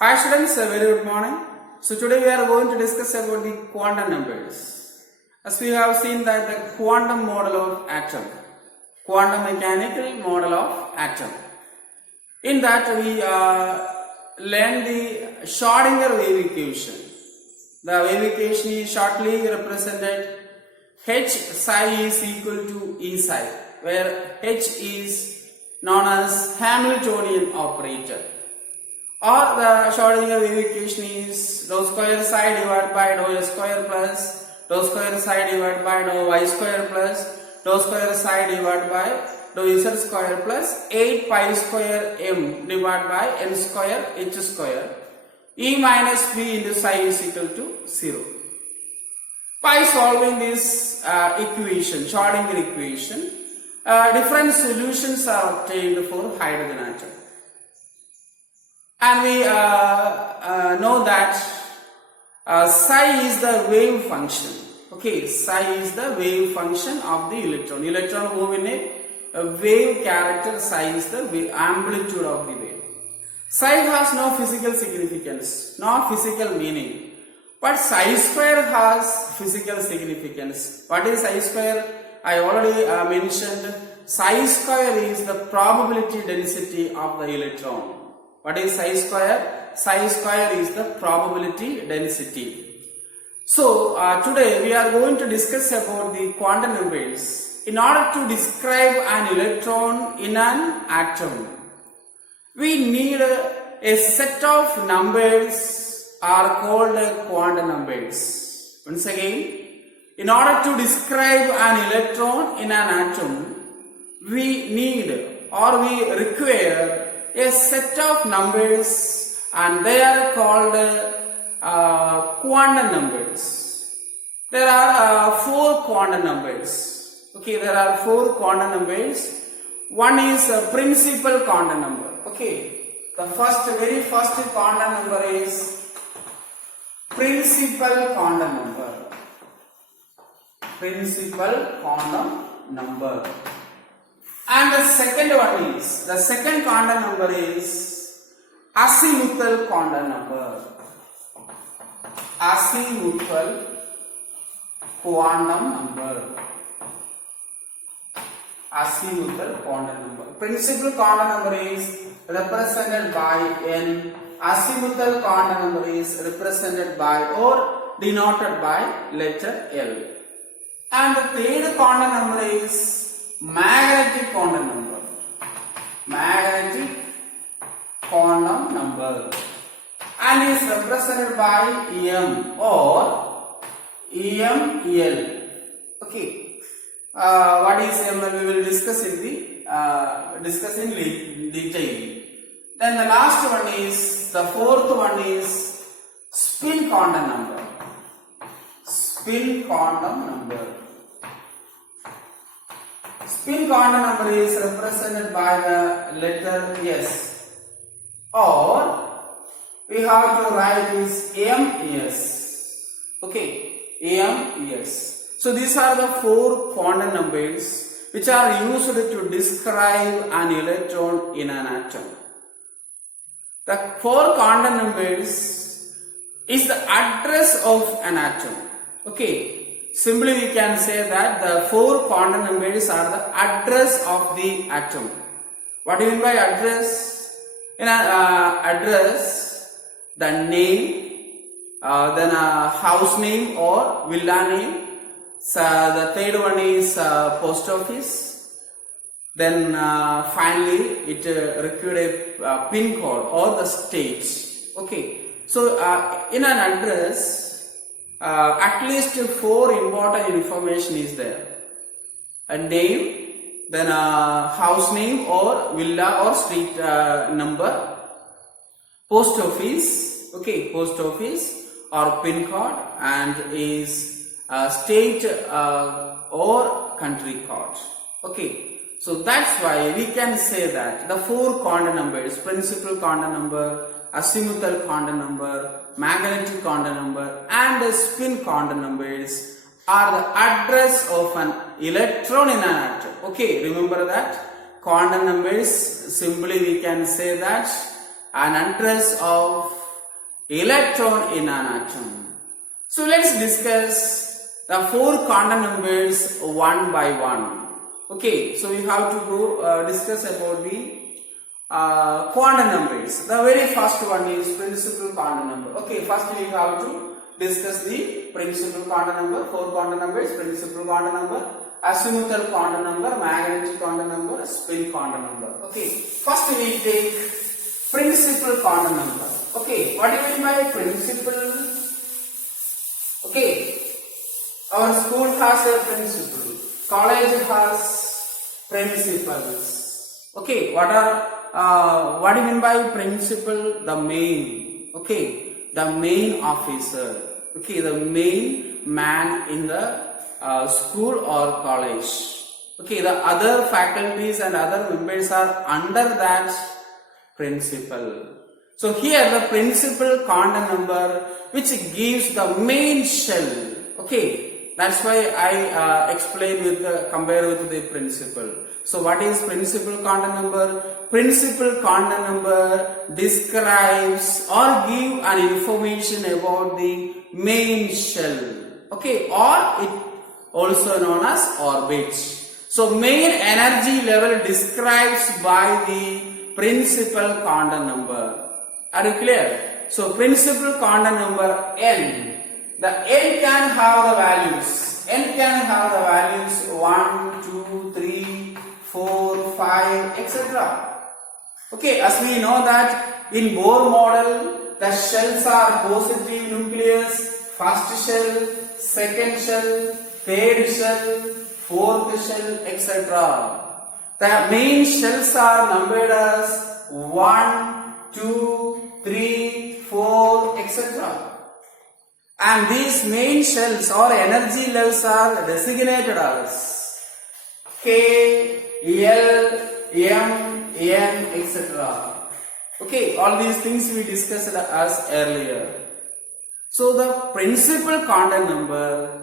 Hi students, a very good morning. So today we are going to discuss about the quantum numbers. As we have seen that the quantum model of atom, quantum mechanical model of atom. In that we learn the Schrödinger wave equation. The wave equation is shortly represented H psi is equal to E psi, where H is known as Hamiltonian operator. Or the Schrödinger wave equation is dou square psi divided by dou s square plus dou square psi divided by dou y square plus dou square psi divided by dou z square plus 8 pi square m divided by n square h square e minus b into psi is equal to 0. By solving this equation, Schrödinger equation, different solutions are obtained for hydrogen atom. And we know that psi is the wave function. Okay, psi is the wave function of the electron. Electron move in a wave character. Psi is the amplitude of the wave. Psi has no physical significance, no physical meaning. But psi square has physical significance. What is psi square? I already mentioned. Psi square is the probability density of the electron. What is psi square? Psi square is the probability density. So today we are going to discuss about the quantum numbers. In order to describe an electron in an atom, we need a set of numbers are called quantum numbers. Once again, in order to describe an electron in an atom, we need or we require a set of numbers, and they are called quantum numbers. There are 4 quantum numbers. Okay, there are 4 quantum numbers. One is a principal quantum number. Okay, the very first quantum number is principal quantum number. Principal quantum number. And the second quantum number is Azimuthal quantum number. Azimuthal quantum number. Azimuthal quantum number. Principal quantum number is represented by N. Azimuthal quantum number is represented by or denoted by letter L. And the third quantum number is magnetic quantum number. Magnetic quantum number, and is represented by M or EML. Okay, what is ML we will discuss in detail. Then the last one is, the fourth one is spin quantum number. Spin quantum number. Spin quantum number is represented by the letter S, or we have to write this MS. Okay, MS. So these are the 4 quantum numbers which are used to describe an electron in an atom. The 4 quantum numbers is the address of an atom. Okay. Simply we can say that the 4 quantum numbers are the address of the atom. What do you mean by address? In an address, the name, then a house name or villa name. So the third one is post office. Then finally it required a pin code or the state. Okay. So in an address, at least 4 important information is there. A name, then a house name or villa or street number, post office, okay, post office or pin code, and is state or country code. Okay, so that's why we can say that the 4 quantum numbers, principal quantum number, azimuthal quantum number, magnetic quantum number, and the spin quantum numbers are the address of an electron in an atom. Okay, remember that quantum numbers, simply we can say that an address of electron in an atom. So let's discuss the 4 quantum numbers one by one. Okay, so we have to go discuss about the quantum numbers. The very first one is principal quantum number. Okay, first we have to discuss the principal quantum number. 4 quantum numbers: principal quantum number, azimuthal quantum number, magnetic quantum number, spin quantum number. Okay, first we take principal quantum number. Okay, what do you mean by principal? Okay, our school has a principal, college has principals. Okay, what do you mean by principal? The main. Okay, the main officer. Okay, the main man in the school or college. Okay, the other faculties and other members are under that principal. So here the principal quantum number which gives the main shell. Okay, that's why I explain compare with the principal. So what is principal quantum number? Principal quantum number describes or give an information about the main shell. Okay, or it also known as orbits. So main energy level describes by the principal quantum number. Are you clear? So principal quantum number n. The n can have the values. N can have the values 1, 2, 3, 4, 5, etc. Okay, as we know that in Bohr model, the shells are positive nucleus, first shell, second shell, third shell, fourth shell, etc. The main shells are numbered as 1, 2, 3, 4, etc. And these main shells or energy levels are designated as K, L, M, N, etc. Okay, all these things we discussed as earlier. So the principal quantum number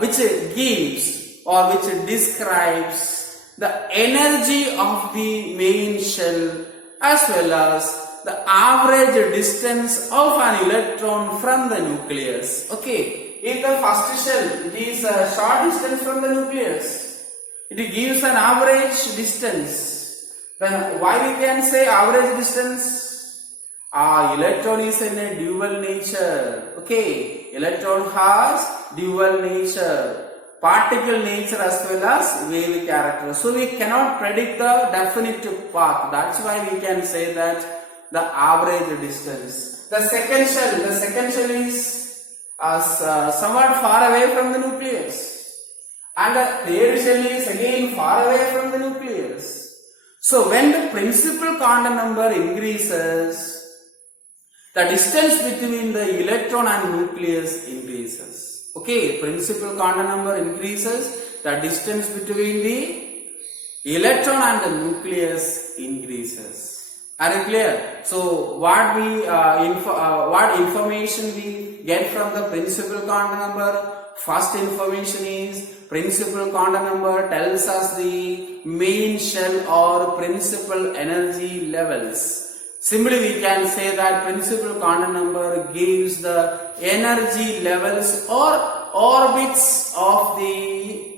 which gives or which describes the energy of the main shell as well as the average distance of an electron from the nucleus. Okay, in the first shell, it is a short distance from the nucleus. It gives an average distance. Then why we can say average distance? Electron is in a dual nature. Okay, electron has dual nature, particle nature as well as wave character. So we cannot predict the definitive path. That's why we can say that the average distance. The second shell is somewhat far away from the nucleus, and the third shell is again far away from the nucleus. So when the principal quantum number increases, the distance between the electron and nucleus increases. Okay, principal quantum number increases, the distance between the electron and the nucleus increases. Are you clear? So what information we get from the principal quantum number? First information is principal quantum number tells us the main shell or principal energy levels. Simply we can say that principal quantum number gives the energy levels or orbits of the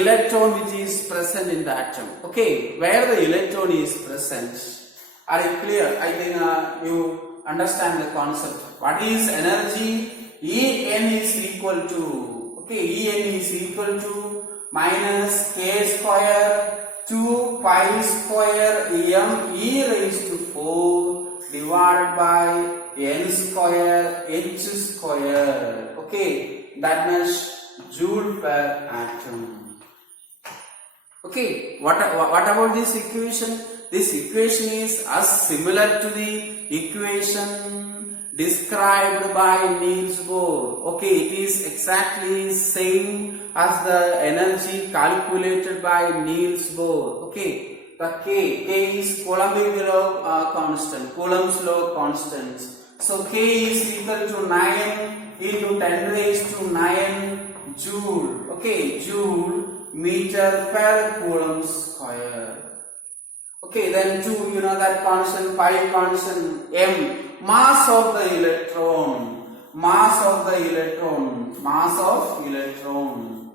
electron which is present in the atom. Okay, where the electron is present. Are you clear? I think you understand the concept. What is energy? En is equal to, okay, En is equal to minus k square 2 pi square m e raised to 4 divided by n square h square. Okay, that much joule per atom. Okay, what about this equation? This equation is as similar to the equation described by Niels Bohr. Okay, it is exactly same as the energy calculated by Niels Bohr. Okay, the K is Coulomb's law constant. So K is equal to 9 into 10 raised to 9 joule. Okay, joule meter per Coulomb square. Okay, then 2, you know that constant, pi constant, m, mass of the electron, mass of the electron, mass of electron,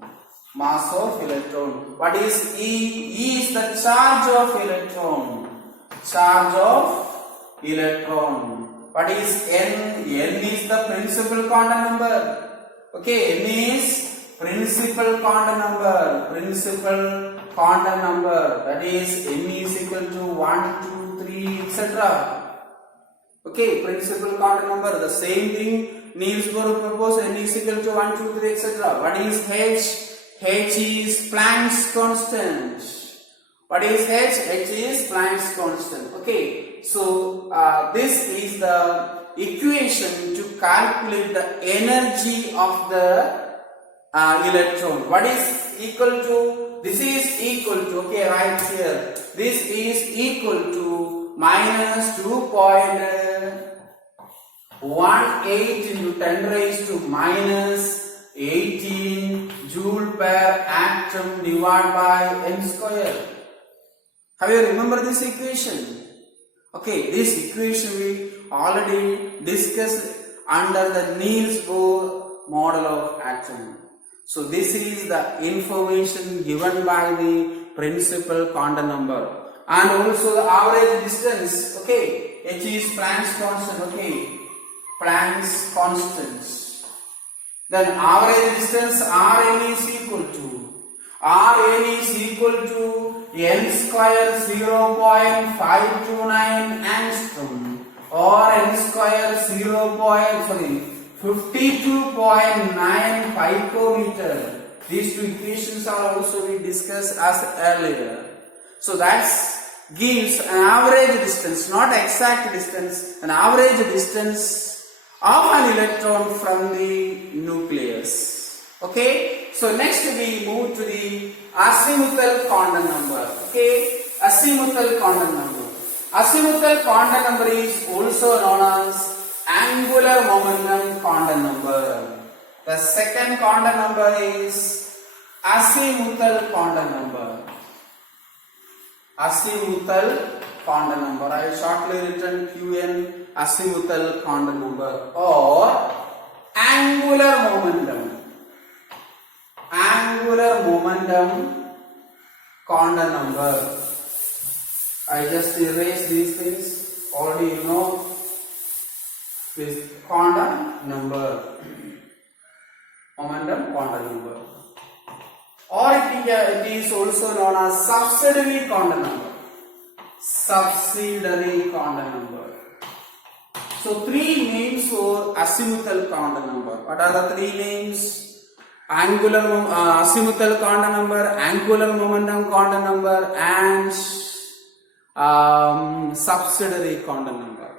mass of electron. What is E? E is the charge of electron, charge of electron. What is N? N is the principal quantum number. Okay, N is principal quantum number, principal quantum number. That is N is equal to 1, 2, 3, etc. Okay, principal quantum number. The same thing Niels Bohr proposed. N is equal to 1, 2, 3, etc. What is H? H is Planck's constant. What is H? H is Planck's constant. Okay, so this is the equation to calculate the energy of the electron. What is equal to? This is equal to, okay, right here. This is equal to minus 2.18 into 10 raised to minus 18 joule per atom divided by n square. Have you remembered this equation? Okay, this equation we already discussed under the Niels Bohr model of atom. So this is the information given by the principal quantum number, and also the average distance. Okay, H is Planck's constant. Okay, Planck's constant. Then average distance Rn is equal to n square 0.529 angstrom or n square 52.9 picometer. These two equations are also we discussed as earlier. So that gives an average distance, not exact distance, an average distance of an electron from the nucleus. Okay, so next we move to the azimuthal quantum number. Okay, azimuthal quantum number. Azimuthal quantum number is also known as angular momentum quantum number. The second quantum number is azimuthal quantum number. Azimuthal quantum number. I have shortly written QN, azimuthal quantum number, or angular momentum. Angular momentum quantum number. I just erase these things. Already you know this quantum number, momentum quantum number, or it is also known as subsidiary quantum number. Subsidiary quantum number. So three names for azimuthal quantum number. What are the three names? Angular azimuthal quantum number, angular momentum quantum number, and subsidiary quantum number.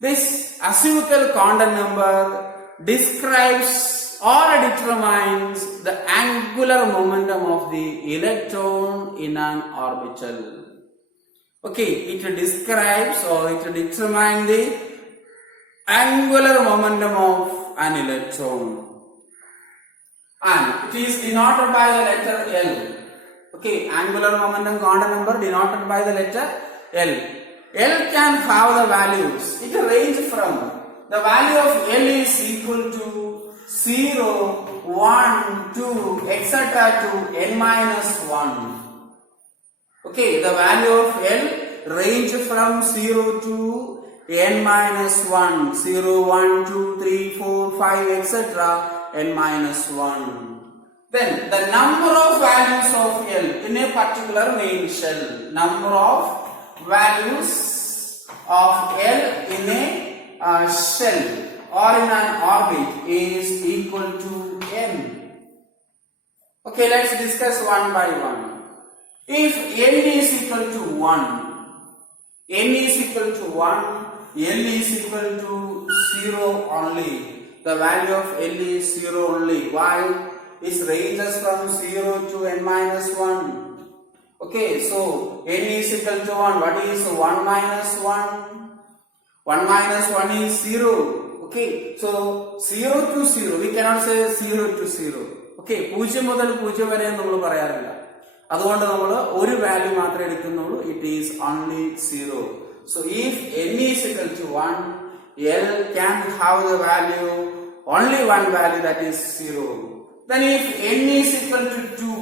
This azimuthal quantum number describes or determines the angular momentum of the electron in an orbital. Okay, it describes or it determines the angular momentum of an electron, and it is denoted by the letter L. Okay, angular momentum quantum number denoted by the letter L. L can have the values. It ranges from the value of L is equal to 0, 1, 2, etc. to n minus 1. Okay, the value of L range from 0 to n minus 1, 0, 1, 2, 3, 4, 5, etc. n minus 1. Then the number of values of L in a particular main shell, number of values of L in a shell or in an orbit is equal to n. Okay, let's discuss one by one. If n is equal to 1, n is equal to 1, L is equal to 0 only. The value of L is 0 only. Why? It ranges from 0 to n minus 1. Okay, so n is equal to 1. What is 1 minus 1? 1 minus 1 is 0. Okay, so 0 to 0. We cannot say 0 to 0. Okay, 0 മുതൽ 0 വരെ നമ്മൾ പറയാറില്ല. അതുകൊണ്ട് നമ്മൾ ഒരു value മാത്രമേ എടുക്കുന്നുള്ളൂ. It is only 0. So if n is equal to 1, L can have the value only one value, that is 0. Then if n is equal to 2,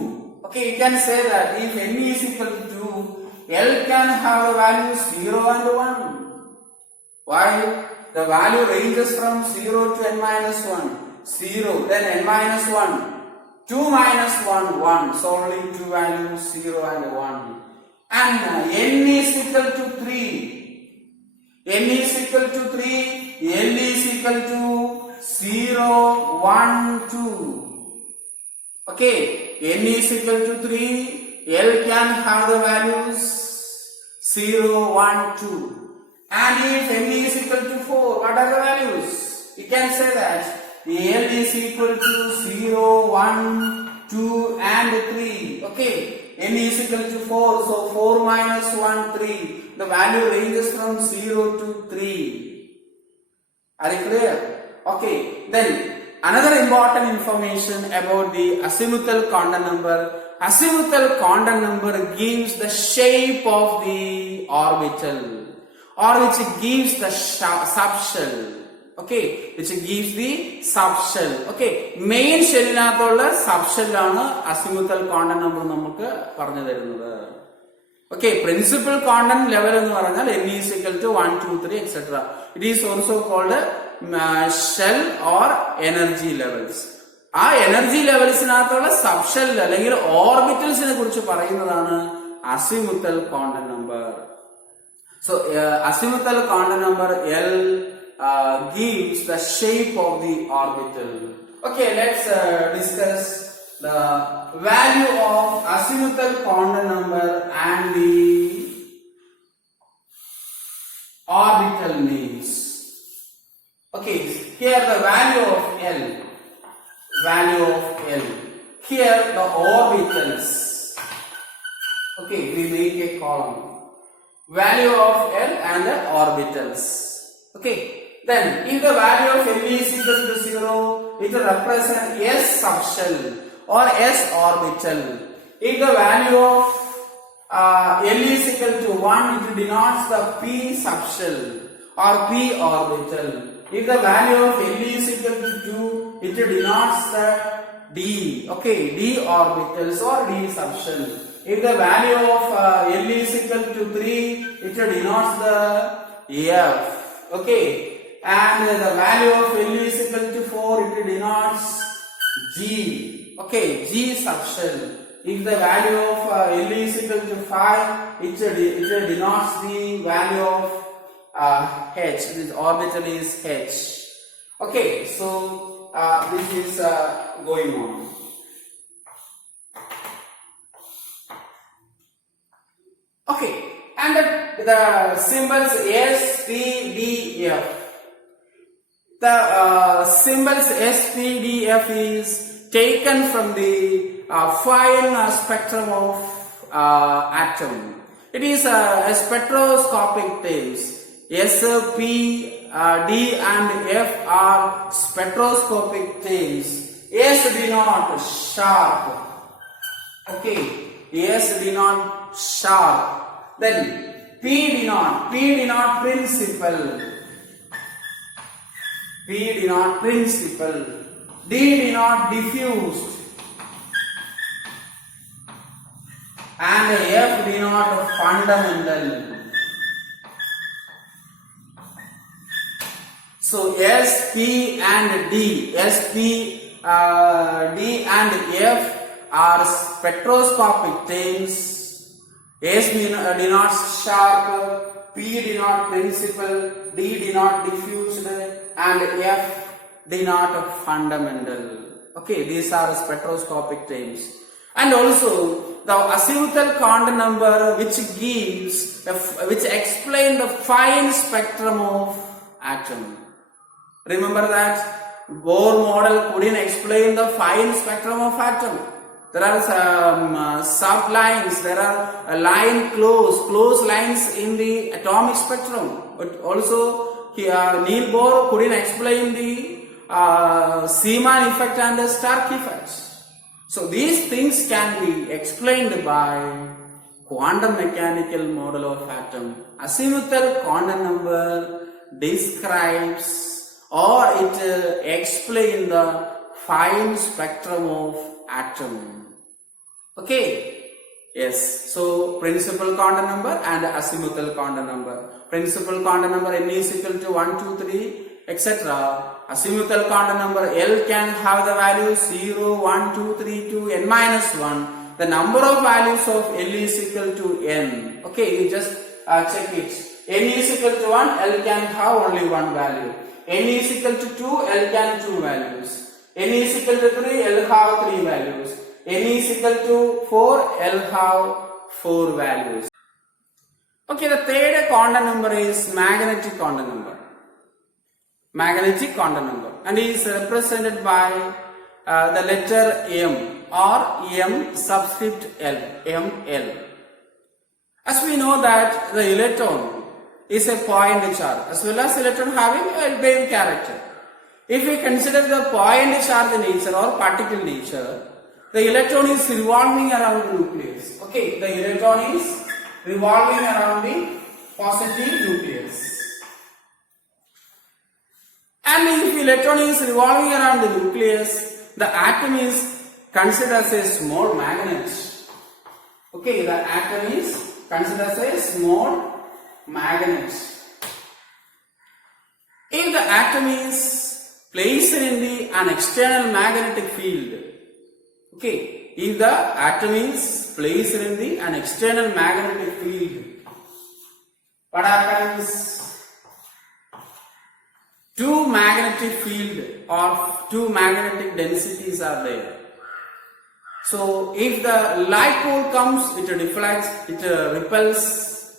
okay, you can say that if n is equal to 2, L can have the values 0 and 1. Why? The value ranges from 0 to n minus 1. 0, then n minus 1. 2 minus 1, 1. So only two values, 0 and 1. And n is equal to 3. N is equal to 3. L is equal to 0, 1, 2. Okay, n is equal to 3. L can have the values 0, 1, 2. And if n is equal to 4, what are the values? You can say that L is equal to 0, 1, 2 and 3. Okay, n is equal to 4, so 4 minus 1, 3. The value ranges from 0 to 3. Are you clear? Okay, then another important information about the azimuthal quantum number. Azimuthal quantum number gives the shape of the orbital, or which gives the subshell. Okay, which gives the subshell. Okay, main shell nathulla subshell aanu azimuthal quantum number namukku paranju therunathu. Okay, principal quantum level ennu paranjal n is equal to 1, 2, 3 etc. It is also called shell or energy levels. ആ energy ലെവൽസിനകത്തുള്ള subshell അല്ലെങ്കിൽ ഓർബിറ്റൽസിനെ കുറിച്ച് പറയുന്നതാണ് azimuthal quantum number. So azimuthal quantum number L gives the shape of the orbital. Okay, let's discuss the value of azimuthal quantum number and the orbital names. Okay, here the value of L. Here the orbitals. Okay, we make a column. Value of L and the orbitals. Okay, then if the value of L is equal to 0, it will represent S subshell or S orbital. If the value of L is equal to 1, it denotes the P subshell or P orbital. If the value of L is equal to 2, it denotes the D. Okay, D orbitals or D subshell. If the value of L is equal to 3, it denotes the F. Okay, and the value of L is equal to 4, it denotes G. Okay, G subshell. If the value of L is equal to 5, it denotes the value of H. This orbital is H. Okay, so this is going on. Okay, and the symbols S, P, D, F. The symbols S, P, D, F is taken from the fine spectrum of atom. It is a spectroscopic terms. S, P, D and F are spectroscopic terms. S denote sharp. Okay, S denote sharp. Then P denote principal. P denote principal. D denote diffused. And F denote fundamental. So S, P and D, D and F are spectroscopic terms. S denotes sharp, P denote principal, D denote diffused, and F denote fundamental. Okay, these are spectroscopic terms. And also the azimuthal quantum number which explain the fine spectrum of atom. Remember that Bohr model couldn't explain the fine spectrum of atom. There are sublines, there are close lines in the atomic spectrum. But also Niels Bohr couldn't explain the Zeeman effect and the Stark effect. So these things can be explained by quantum mechanical model of atom. Azimuthal quantum number describes or it explains the fine spectrum of atom. Okay. Yes. So principal quantum number and azimuthal quantum number. Principal quantum number n is equal to 1, 2, 3, etc. Azimuthal quantum number L can have the value 0, 1, 2, 3 to n minus 1. The number of values of L is equal to n. Okay, you just check it. N is equal to 1, L can have only one value. N is equal to 2, L can 2 values. N is equal to 3, L have 3 values. N is equal to 4, L have 4 values. Okay, the third quantum number is magnetic quantum number. Magnetic quantum number, and is represented by the letter M or M subscript L, ML. As we know that the electron is a point charge as well as electron having a wave character. If we consider the point charge nature or particle nature, the electron is revolving around the nucleus. Okay, the electron is revolving around the positive nucleus. And if electron is revolving around the nucleus, the atom is considered as a small magnet. Okay, the atom is considered as a small magnet. If the atom is placed in an external magnetic field, okay, if the atom is placed in an external magnetic field, what happens? Two magnetic field or two magnetic densities are there. So if the light pole comes, it deflects, it repels,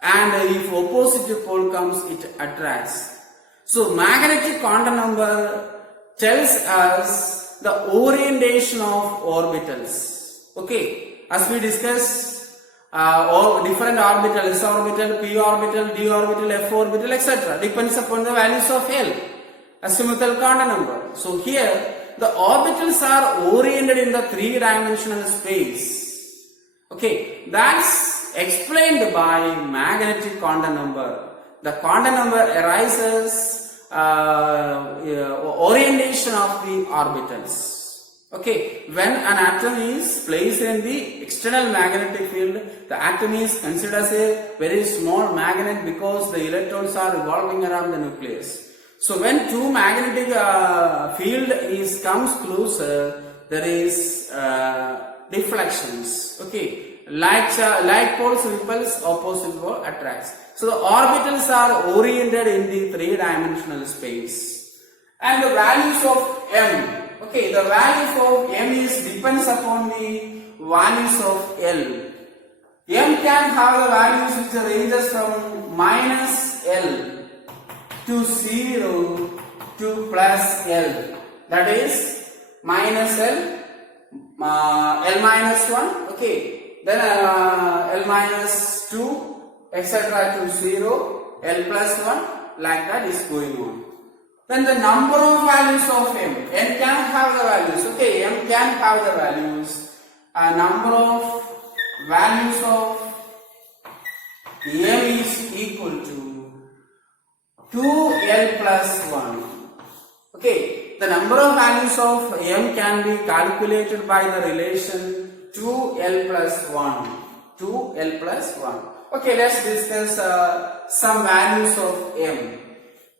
and if opposite pole comes, it attracts. So magnetic quantum number tells us the orientation of orbitals. Okay, as we discussed, or different orbital, s orbital, p orbital, d orbital, f orbital, etc. depends upon the values of L, azimuthal quantum number. So here the orbitals are oriented in the three-dimensional space. Okay, that's explained by magnetic quantum number. The quantum number arises orientation of the orbitals. Okay, when an atom is placed in the external magnetic field, the atom is considered as a very small magnet because the electrons are revolving around the nucleus. So when two magnetic field comes closer, there is deflections. Okay, light poles repels, opposite pole attracts. So the orbitals are oriented in the three-dimensional space. And the values of M. Okay, the value of M depends upon the values of L. M can have the values which ranges from minus L to 0 to plus L. That is minus L, L minus 1, okay, then L minus 2, etc. to 0, L plus 1, like that is going on. Then the number of values of M can have the values, okay, M can have the values, number of values of M is equal to 2L plus 1, okay, the number of values of M can be calculated by the relation 2L plus 1, 2L plus 1, okay, let's discuss some values of M.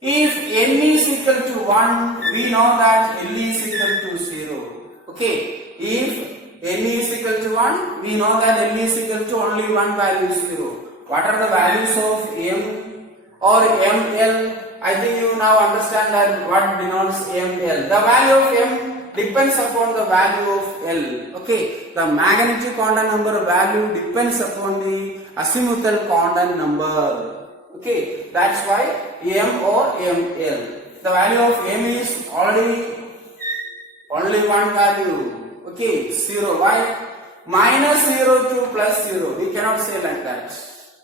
If n is equal to 1, we know that L is equal to 0. Okay, if n is equal to 1, we know that L is equal to only one value 0. What are the values of M or ML? I think you now understand that what denotes ML. The value of M depends upon the value of L. Okay, the magnetic quantum number value depends upon the azimuthal quantum number. Okay, that's why M or ML. The value of M is already only one value. Okay, 0. Why? Minus 0 to plus 0. We cannot say like that.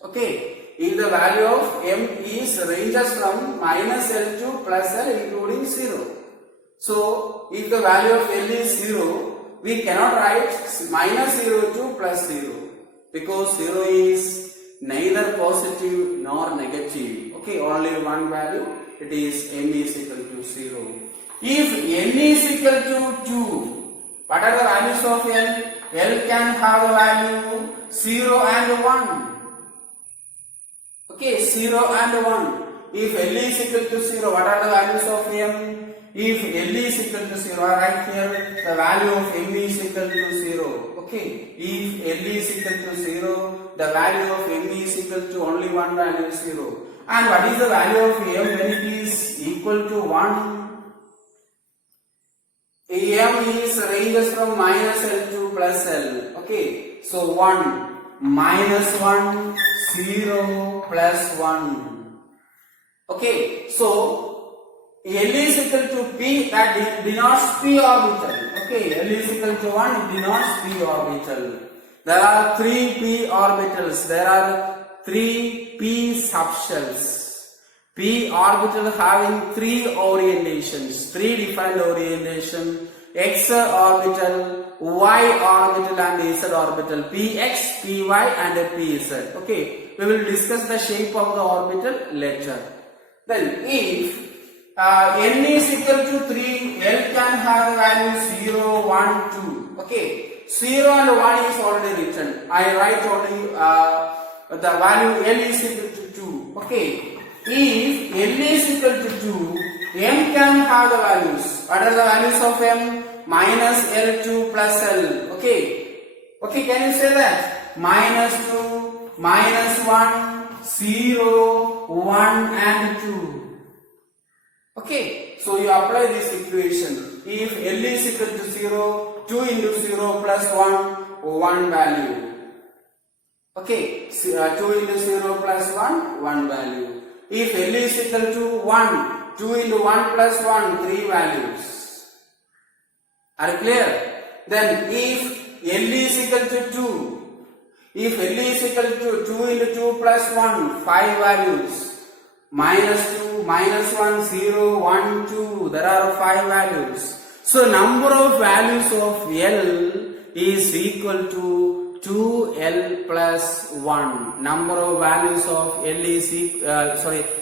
Okay, if the value of M is ranges from minus L to plus L including 0. So, if the value of L is 0, we cannot write minus 0 to plus 0 because 0 is neither positive nor negative. Okay, only one value, it is m is equal to 0. If n is equal to 2, what are the values of n? L can have a value 0 and 1. Okay, 0 and 1. If L is equal to 0, what are the values of m? If L is equal to 0, right here the value of m is equal to 0. Okay, if L is equal to 0, the value of m is equal to only one value 0. And what is the value of m when it is equal to 1? M is ranges from minus L to plus L. Okay, so 1, minus 1, 0, plus 1. Okay, so L is equal to P, that denotes P orbital. Okay, L is equal to 1, it denotes P orbital. There are 3 P orbitals, there are 3 P subshells. P orbital having 3 orientations, 3 different orientation: X orbital, Y orbital and Z orbital, Px, Py and Pz. Okay, we will discuss the shape of the orbital later. Then if n is equal to 3, L can have value 0, 1, 2. Okay, 0 and 1 is already written. I write only the value L is equal to 2. Okay, if L is equal to 2, m can have the values. What are the values of m? Minus L2 plus L. Okay, okay, can you say that? Minus 2, minus 1, 0, 1 and 2. Okay, so you apply this equation. If L is equal to 0, 2 into 0 plus 1, 1 value. Okay, 2 into 0 plus 1, 1 value. If L is equal to 1, 2 into 1 plus 1, 3 values. Are you clear? Then if L is equal to 2, if L is equal to 2 into 2 plus 1, 5 values. Minus 2, minus 1, 0, 1, 2, there are 5 values. So number of values of L is equal to 2L plus 1. Number of values of L is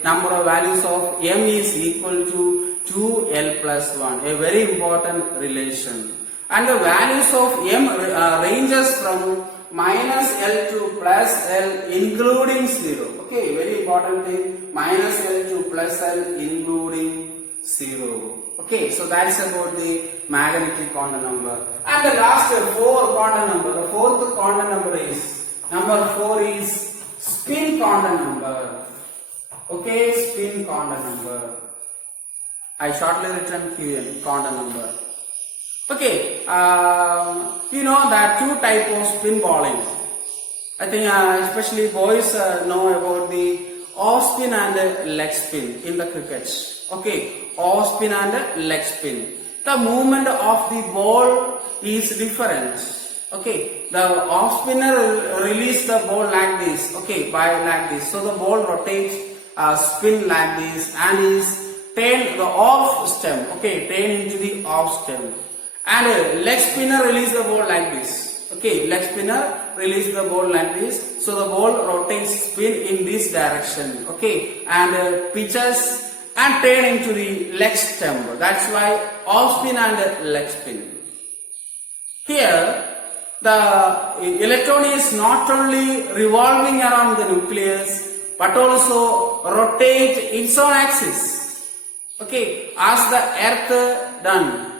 number of values of M is equal to 2L plus 1. A very important relation. And the values of M ranges from minus L to plus L including 0. Okay, very important thing. Minus L to plus L including 0. Okay, so that's about the magnetic quantum number. And the last 4 quantum number. The fourth quantum number is number 4 is spin quantum number. Okay, spin quantum number. I shortly written QN quantum number. Okay, you know that 2 types of spin bowling. I think especially boys know about the off spin and leg spin in the cricket. Okay, off spin and leg spin. The movement of the ball is different. Okay, the off spinner release the ball like this. Okay, by like this. So the ball rotates, spin like this, and is turn the off stem. Okay, turn into the off stem. And leg spinner release the ball like this. Okay, leg spinner release the ball like this. So the ball rotates, spin in this direction. Okay, and pitches and turn into the leg stem. That's why off spin and leg spin. Here, the electron is not only revolving around the nucleus, but also rotate its own axis. Okay, as the Earth done.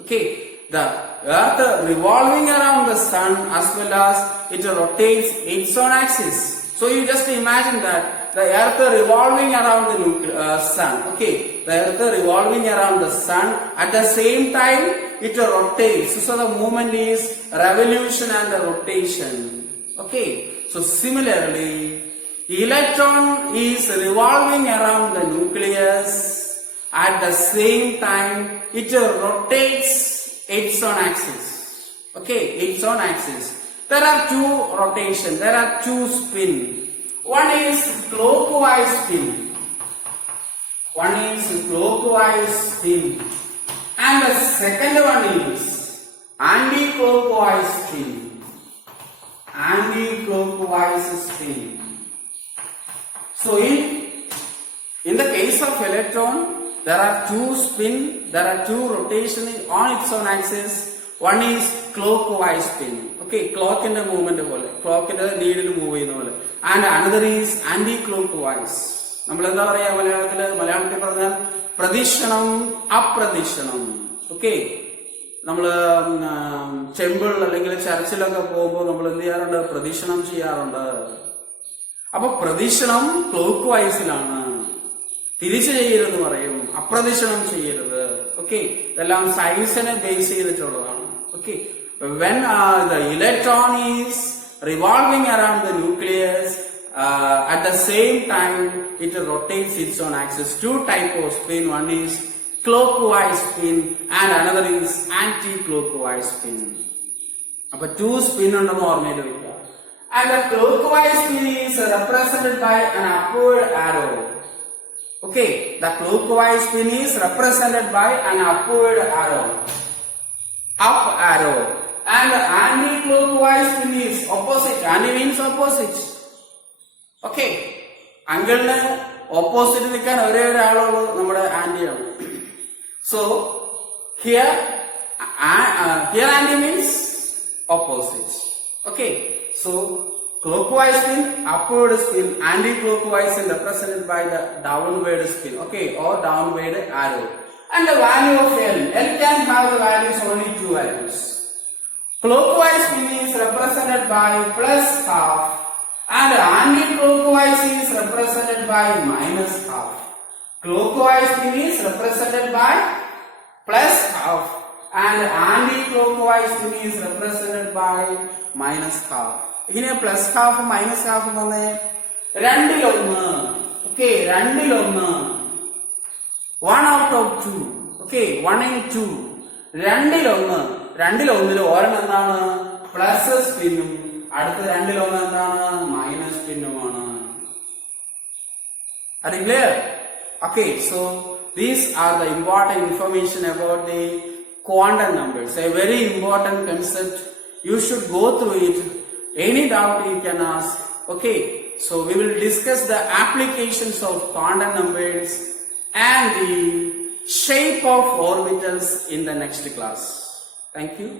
Okay, the Earth revolving around the Sun as well as it rotates its own axis. So you just imagine that the Earth revolving around the Sun. Okay, the Earth revolving around the Sun, at the same time it rotates. So the movement is revolution and rotation. Okay, so similarly, electron is revolving around the nucleus. At the same time, it rotates its own axis. Okay, its own axis. There are 2 rotation. There are 2 spin. One is clockwise spin. One is clockwise spin. And the second one is anti-clockwise spin. Anti-clockwise spin. So in the case of electron, there are two spin, there are two rotation on its own axis. One is clockwise spin. Okay, clock in the movement, clock in the needle moving, and another is anti-clockwise. Pradishanam, apradishanam. Okay. നമ്മള് temple അല്ലെങ്കിൽ ചർച്ചിലൊക്കെ പോകുമ്പോൾ നമ്മൾ എന്ത് ചെയ്യാറുണ്ട്? പ്രദക്ഷിണം ചെയ്യാറുണ്ട്. അപ്പൊ പ്രദക്ഷിണം ക്ലോക്ക് വൈസിലാണ്. തിരിച്ചു ചെയ്യരുതെന്ന് പറയും, അപ്രദക്ഷിണം ചെയ്യരുത്. ഓക്കെ, ഇതെല്ലാം സയൻസിനെ ബേസ് ചെയ്തിട്ടുള്ളതാണ്. Okay, when the electron is revolving around the nucleus, at the same time it rotates its own axis. Two type of spin, one is clockwise spin and another is anti-clockwise spin. Appo two spin undennu ormayil vekka. And the clockwise spin is represented by an upward arrow. Okay, the clockwise spin is represented by an upward arrow. Up arrow. And anti-clockwise spin is opposite. Anti means opposite. Okay, angle opposite nikkan ore oralullu nammade anti aanu. So here anti means opposite. Okay, so clockwise spin, upward spin, anti-clockwise is represented by the downward spin. Okay, or downward arrow. And the value of L can have the values only two values. Clockwise spin is represented by plus half, and anti-clockwise is represented by minus half. Clockwise spin is represented by plus half and anti-clockwise spin is represented by minus half. Here plus half minus half എന്താണ്? രണ്ടിലൊന്ന്. Okay, രണ്ടിലൊന്ന്. 1 out of 2. Okay, 1 in 2. രണ്ടിലൊന്ന്. രണ്ടിലൊന്നിൽ ഒരെണ്ണം എന്താണ്? Plus സ്പിന്നും അടുത്ത രണ്ടിലൊന്ന് എന്താണ്? Minus സ്പിന്നുമാണ്. Are you clear? Okay, so these are the important information about the quantum numbers. A very important concept. You should go through it. Any doubt you can ask. Okay, so we will discuss the applications of quantum numbers and the shape of orbitals in the next class. Thank you.